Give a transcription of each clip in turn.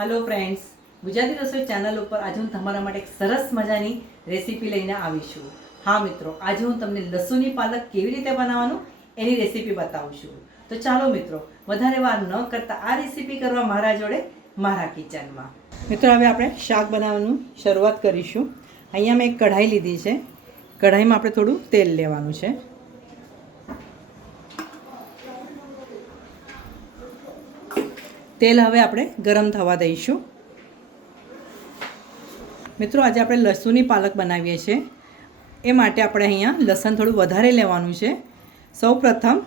Hello friends, Gujarati रसोई channel पर आज हूँ तमारा माटे एक सरस मजानी रेसिपी लईने आवी छुं। हाँ मित्रों, आज हूँ तमने लसूनी पालक केवी रीते बनाववानुं एनी रेसिपी बतावुं छुं। तो चालो मित्रों, वधारे वार न करता आ रेसिपी करवा मारा जोड़े मारा किचनमां। मित्रों, हवे आपणे शाक बनाववानुं शरूआत करीशुं। अहींया मैं एक कढ़ाई लीधी छे। कढ़ाईमां आपणे थोडुं तेल लेवानुं छे। तेल हवे આપણે ગરમ થવા દઈશું। મિત્રો, આજે આપણે લસુની પાલક બનાવીએ છીએ। એ માટે આપણે અહીંયા લસણ થોડું વધારે લેવાનું છે। સૌપ્રથમ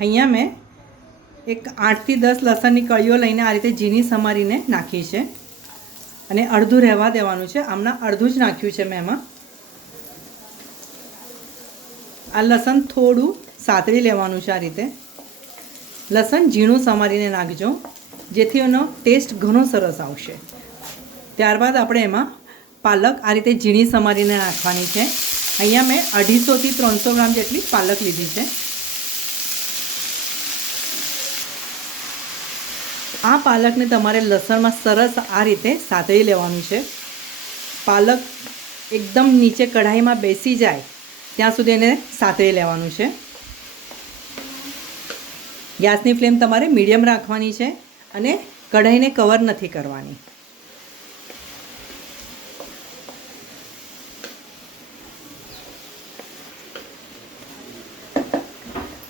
અહીંયા મેં એક 8 થી 10 લસણની કળીઓ લઈને આ રીતે ઝીણી સમારીને નાખી છે અને અડધું રહેવા દેવાનું છે। આમના અડધું જ નાખ્યું છે મેં એમાં। આ લસણ થોડું સાતળી લેવાનું છે। આ રીતે લસણ ઝીણું સમારીને નાખજો, જેથી એનો ટેસ્ટ ઘણો સરસ આવશે। ત્યારબાદ આપણે એમાં પાલક આ રીતે ઝીણી સમારીને નાખવાની છે। અહીંયા મેં 250 થી 300 ગ્રામ જેટલી પાલક લીધી છે। આ પાલકને તમારે લસણમાં સરસ આ રીતે સાતળી લેવાનું છે। પાલક એકદમ નીચે કઢાઈમાં બેસી જાય ત્યાં સુધી એને સાતળી લેવાનું છે। ગેસની ફ્લેમ તમારે મીડિયમ રાખવાની છે અને કઢાઈને કવર નથી કરવાની।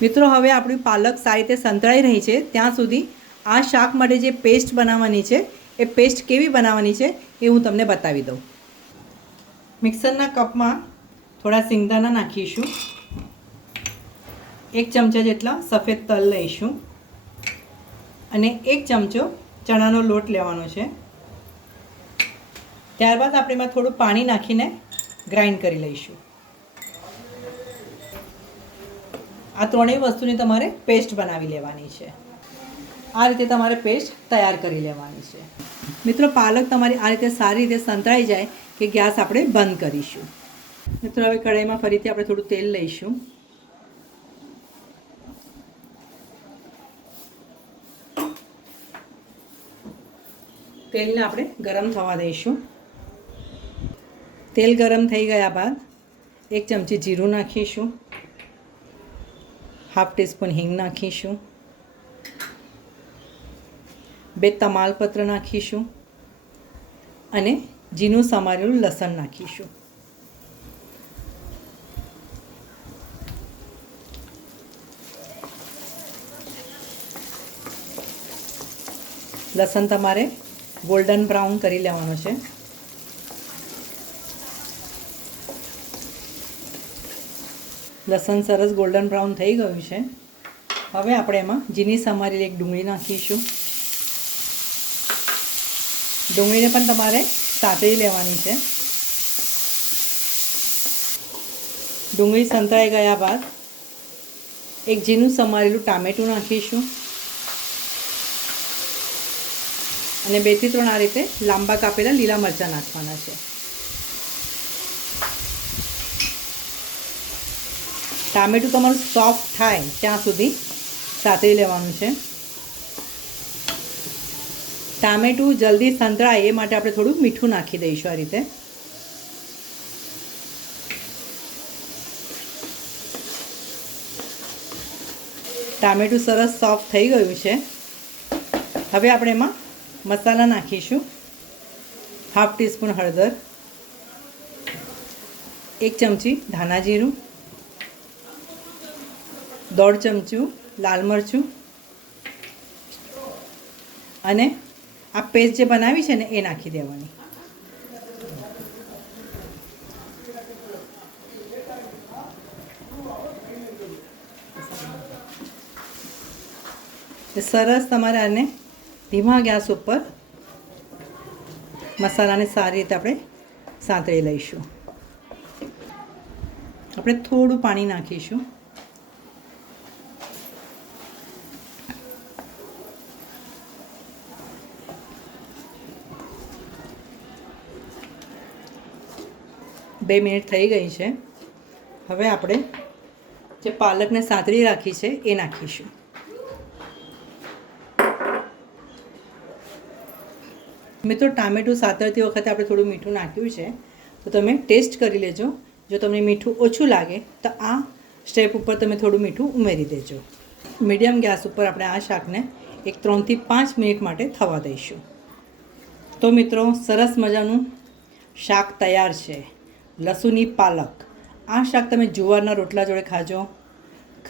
મિત્રો, હવે આપણી પાલક સારી રીતે સંતળાઈ રહી છે ત્યાં સુધી આ શાક માટે જે પેસ્ટ બનાવવાની છે એ પેસ્ટ કેવી બનાવવાની છે એ હું તમને બતાવી દઉં। મિક્સરના કપમાં થોડા સિંગદાણા નાખીશું। 1 ચમચા જેટલા સફેદ તલ લઈશું અને 1 ચમચો ચણાનો લોટ લેવાનો છે। ત્યારબાદ આપણે એમાં થોડું પાણી નાખીને ગ્રાઇન્ડ કરી લઈશું। આ ત્રણેય વસ્તુની તમારે પેસ્ટ બનાવી લેવાની છે। આ રીતે તમારે પેસ્ટ તૈયાર કરી લેવાની છે। મિત્રો, પાલક તમારી આ રીતે સારી રીતે સંતળાઈ જાય કે ગેસ આપણે બંધ કરીશું। મિત્રો, હવે કઢાઈમાં ફરીથી આપણે થોડું તેલ લઈશું। તેલને આપણે ગરમ થવા દઈશું। તેલ ગરમ થઈ ગયા બાદ 1 ચમચી જીરું નાખીશું, हाफ टीस्पून हींग नाखीशुं, 2 तमालपत्र नाखीशुं अने झीणुं समारेલું लसण नाखीशुं। लसण तमारे गोल्डन ब्राउन करी लेवानुं छे। लसण सरस गोल्डन ब्राउन थई गयुं छे। हवे आपणे एमां झीणी समारेली एक डુંગળી नाखीशुं। डુંગળીને पण तमारे सातળી लेवानी छे। डુંગળી संतळाई गया बाद एक झीणुं समारेલું टामेटું नाखीशुं અને 2 થી 3 આ રીતે લાંબા કાપેલા લીલા મરચાં નાખવાના છે। टामेटું તમારું સોફ્ટ થાય ત્યાં સુધી સાતળી લેવાનું છે। टामेटું જલ્દી સંતળાય એ માટે આપણે થોડું મીઠું નાખી દઈશું। આ રીતે टामेटું સરસ સોફ્ટ થઈ ગયું છે। હવે આપણે એમાં મસાલા નાખીશું। हाफ टीस्पून हळदर, 1 चमची धाना जीरुं, 1.5 चमचું लाल मरचું અને આ પેસ્ટ જે બનાવી છે ને એ નાખી દેવાની। સરસ તમારે આને ધીમા ગેસ ઉપર મસાલાને સારી રીતે આપણે સાંતળી લઈશું। આપણે થોડું પાણી નાખીશું। બે મિનિટ થઈ ગઈ છે। હવે આપણે જે પાલકને સાંતળી રાખી છે એ નાખીશું। મિત્રો ટામેટું સાતળતી વખતે આપણે થોડું મીઠું નાખ્યું છે, તો તમે ટેસ્ટ કરી લેજો. જો તમને મીઠું ઓછું લાગે તો આ સ્ટેપ ઉપર તમે થોડું મીઠું ઉમેરી દેજો. મીડિયમ ગેસ ઉપર આપણે આ શાકને એક 3 થી 5 મિનિટ માટે થવા દઈશું. તો મિત્રો સરસ મજાનું શાક તૈયાર છે, લસુની પાલક. આ શાક તમે જુવારના રોટલા જોડે ખાજો,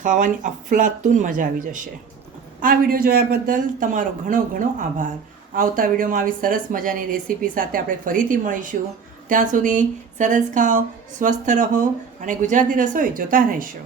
ખાવાની અફલાતુન મજા આવી જશે. આ વિડીયો જોયા બદલ તમારો ઘણો ઘણો આભાર. આવતા વિડીયોમાં આવી સરસ મજાની રેસીપી સાથે આપણે ફરીથી મળીશું. ત્યાં સુધી સરસ ખાઓ, સ્વસ્થ રહો અને ગુજરાતી રસોઈ જોતા રહેશો.